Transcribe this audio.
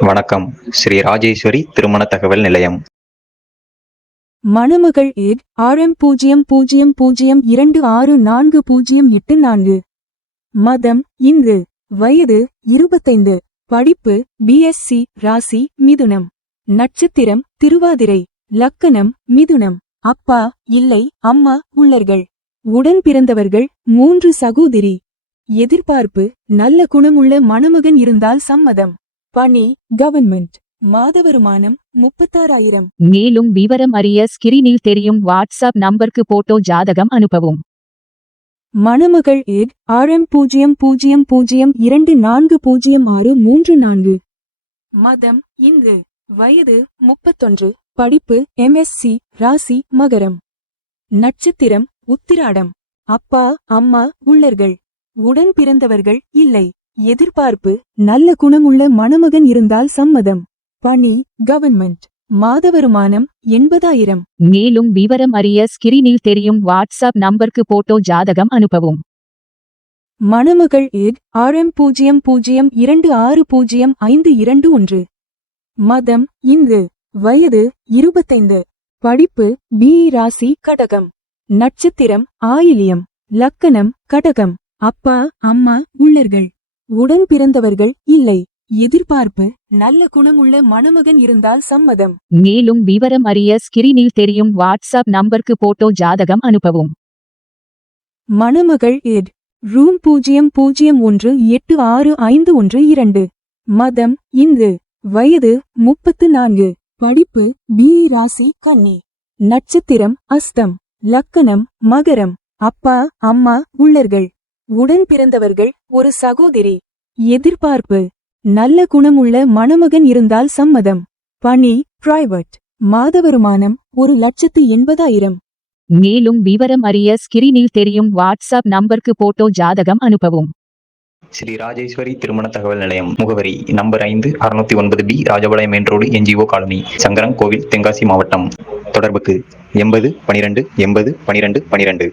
வணக்கம். ஸ்ரீ ராஜேஸ்வரி திருமண தகவல் நிலையம். மணமகள் எட் ஆர்எம் பூஜ்ஜியம் பூஜ்ஜியம் பூஜ்ஜியம் இரண்டு ஆறு நான்கு பூஜ்ஜியம் எட்டு நான்கு. மதம் இந்து வயது இருபத்தைந்து. படிப்பு பிஎஸ்சி ராசி மிதுனம். நட்சத்திரம் திருவாதிரை. லக்கணம் மிதுனம். அப்பா இல்லை அம்மா உள்ளர்கள். உடன் பிறந்தவர்கள் மூன்று சகோதரி. எதிர்பார்ப்பு நல்ல குணமுள்ள மணமகன் இருந்தால் சம்மதம். பணி கவர்மெண்ட் மாத வருமானம் முப்பத்தாறாயிரம். மேலும் விவரம் அறிய ஸ்கிரீனில் தெரியும் வாட்ஸ்அப் நம்பருக்கு போட்டோ ஜாதகம் அனுப்பவும். மணமகள் ஏட் ஆர்எம் பூஜ்ஜியம் பூஜ்ஜியம் பூஜ்ஜியம் இரண்டு நான்கு பூஜ்ஜியம் ஆறு மூன்று நான்கு. மதம் இந்து வயது முப்பத்தொன்று. படிப்பு எம்எஸ்சி ராசி மகரம். நட்சத்திரம் உத்திராடம். அப்பா அம்மா உள்ளர்கள். உடன் பிறந்தவர்கள் இல்லை. எதிர்பார்ப்பு நல்ல குணமுள்ள மணமகன் இருந்தால் சம்மதம். பணி கவர்மெண்ட் மாத வருமானம் எண்பதாயிரம். மேலும் விவரம் அறிய ஸ்கிரீனில் தெரியும் வாட்ஸ்அப் நம்பருக்கு போட்டோ ஜாதகம் அனுப்பவும். மணமகள் ஏட் ஆர்எம் பூஜ்ஜியம் பூஜ்ஜியம் இரண்டு ஆறு பூஜ்ஜியம் ஐந்து இரண்டு ஒன்று. மதம் இந்து வயது இருபத்தைந்து. படிப்பு பி ராசி கடகம். நட்சத்திரம் ஆயிலியம். லக்கணம் கடகம். அப்பா அம்மா உள்ளர்கள். உடன் பிறந்தவர்கள் இல்லை. எதிர்பார்ப்பு நல்ல குணமுள்ள மணமகன் இருந்தால் சம்மதம். மேலும் விவரம் அறிய ஸ்கிரீனில் தெரியும் வாட்ஸ்அப் நம்பருக்கு போட்டோ ஜாதகம் அனுப்பவும். மணமகள் ஏட் ரூம் பூஜ்ஜியம் பூஜ்ஜியம் ஒன்று எட்டு ஆறு ஐந்து ஒன்று இரண்டு. மதம் இந்து வயது முப்பத்து நான்கு. படிப்பு பி ராசி கன்னி. நட்சத்திரம் அஸ்தம் லக்கணம் மகரம். அப்பா அம்மா உள்ளர்கள். உடன் பிறந்தவர்கள் ஒரு சகோதரி. எதிர்பார்ப்பு. நல்ல குணமுள்ள மணமகன் இருந்தால் சம்மதம். பணி பிரைவேட் மாத வருமானம் ஒரு லட்சத்து எண்பதாயிரம். மேலும் விவரம் அறிய ஸ்கிரீனில் தெரியும் வாட்ஸ்அப் நம்பருக்கு போட்டோ ஜாதகம் அனுப்பவும். ஸ்ரீ ராஜேஸ்வரி திருமண தகவல் நிலையம் முகவரி நம்பர் ஐந்து அறுநூத்தி ஒன்பது B Rajapalayam main road NGO colony Sankaran Kovil Tenkasi மாவட்டம். தொடர்புக்கு எண்பது பனிரெண்டு எண்பது பனிரெண்டு பனிரெண்டு.